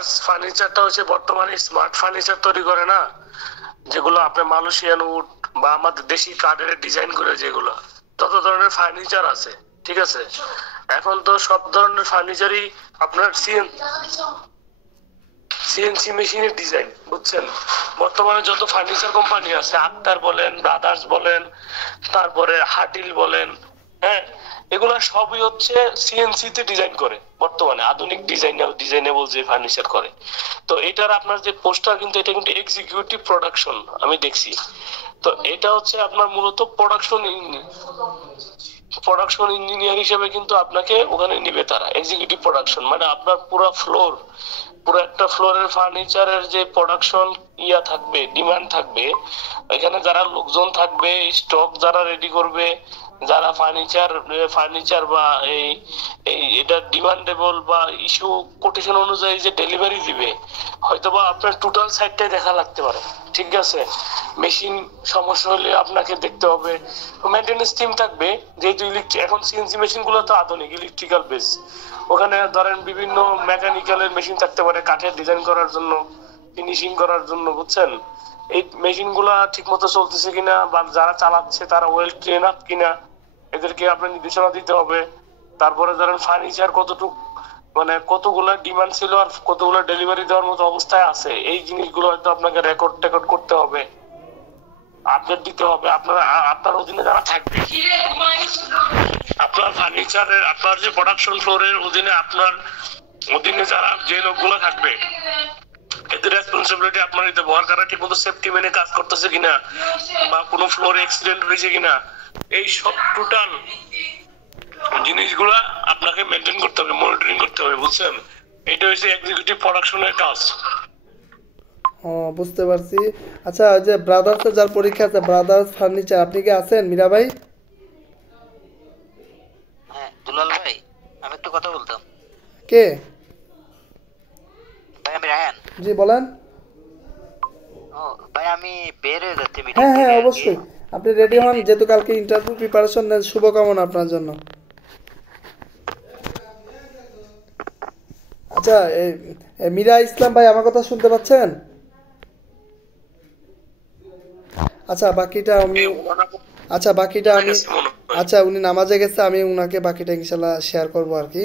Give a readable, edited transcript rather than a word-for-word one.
Plus ফার্নিচারটা হচ্ছে বর্তমানে smart furniture তৈরি করে না, যেগুলো আপনার মালয়েশিয়ান উড বা আমাদের দেশি কাঠের ডিজাইন করে যেগুলো, তত ধরনের ফার্নিচার আছে। ঠিক আছে, এখন তো সব ধরনের ফার্নিচারই আপনার সিএনসি মেশিনের ডিজাইন, বুঝছেন? বর্তমানে যত ফার্নিচার কোম্পানি আছে, আক্তার বলেন, ব্রাদার্স বলেন, তারপরে হাটিল বলেন, হ্যাঁ, এগুলা সবই হচ্ছে সিএনসি তে ডিজাইন করে বর্তমানে, আধুনিক ডিজাইনেবল যে ফার্নিচার করে। তো এটার আপনার যে পোস্টার, কিন্তু এটা কিন্তু এক্সিকিউটিভ প্রোডাকশন আমি দেখছি। তো এটা হচ্ছে আপনার মূলত প্রোডাকশন ইঞ্জিনিয়ার হিসেবে কিন্তু আপনাকে ওখানে নিবে তারা। এক্সিকিউটিভ প্রোডাকশন মানে আপনার পুরো ফ্লোর, পুরো একটা ফ্লোরের ফার্নিচারের যে প্রোডাকশন ইয়া থাকবে, ডিমান্ড থাকবে, এখানে যারা লোকজন থাকবে, স্টক যারা রেডি করবে, যারা ফার্নিচার বা এই এই এটা ডিমান্ডেবল বা ইস্যু কোটেশন অনুযায়ী যে ডেলিভারি দিবে, হয়তোবা আপনার টোটাল সাইডটাই দেখা লাগতে পারে। ঠিক আছে, মেশিন সমস্যা হলে আপনাকে দেখতে হবে, মেইনটেনেন্স টিম থাকবে। যেহেতু এখন সিএনসি মেশিন গুলো তো আধুনিক ইলেকট্রিক্যাল বেস, ওখানে ধরেন বিভিন্ন মেকানিক্যালের মেশিন থাকতে পারে কাঠের ডিজাইন করার জন্য, ফিনিশিং করার জন্য, বুঝছেন? এই মেশিন গুলা ঠিক মতো চলতেছে কিনা বা যারা চালাচ্ছে তারা ওয়েল ট্রেন আপ কিনা, এদেরকে আপনার নির্দেশনা দিতে হবে। তারপরে ধরেন ফার্নিচার কতটুক মানে কতগুলা ডিমান্ড ছিল আর কতগুলা ডেলিভারি দেওয়ার মতো অবস্থায় আছে, এই জিনিসগুলো হয়তো আপনাকে রেকর্ড করতে হবে, আপডেট দিতে হবে। আপনার অধীনে যারা থাকবে, আপনার ফার্নিচারের আপনার যে প্রোডাকশন ফ্লোরের অধীনে, আপনার অধীনে যারা যে লোকগুলো থাকবে, এদের রেসপন্সিবিলিটি আপনার নিতে হবে। ওয়ার্কাররা ঠিক মতো সেফটি মেনে কাজ করতেছে কিনা বা কোনো ফ্লোরে অ্যাক্সিডেন্ট হয়েছে কিনা, এই সব টোটাল জিনিসগুলা আপনাকে মেনটেন করতে হবে, মনিটরিং করতে হবে, বুঝছেন? এটা হচ্ছে এক্সিকিউটিভ প্রোডাকশনের কাজ। ও, বুঝতে পারছি। আচ্ছা, ওই যে ব্রাদার্সের যার পরীক্ষা আছে, ব্রাদার্স ফার্নিচার, আপনি কি আছেন মীরা ভাই? হ্যাঁ দুলাল ভাই, আমি একটু কথা বলতাম। কে? ভাই আমি রায়ান। জি বলেন। ও ভাই, আমি বের হয়ে যাচ্ছি মিটিং হ্যাঁ হ্যাঁ, থেকে আর কি। অবশ্যই আপনি রেডি হন, যেহেতু কালকে ইন্টারভিউ প্রিপারেশন নেন। শুভকামনা আপনার জন্য। আচ্ছা, মীরা ইসলাম ভাই, আমার কথা শুনতে পাচ্ছেন? আচ্ছা, বাকিটা আমি আচ্ছা বাকিটা আমি আচ্ছা, উনি নামাজে গেছে, আমি উনাকে বাকিটা ইনশাল্লাহ শেয়ার করবো আর কি।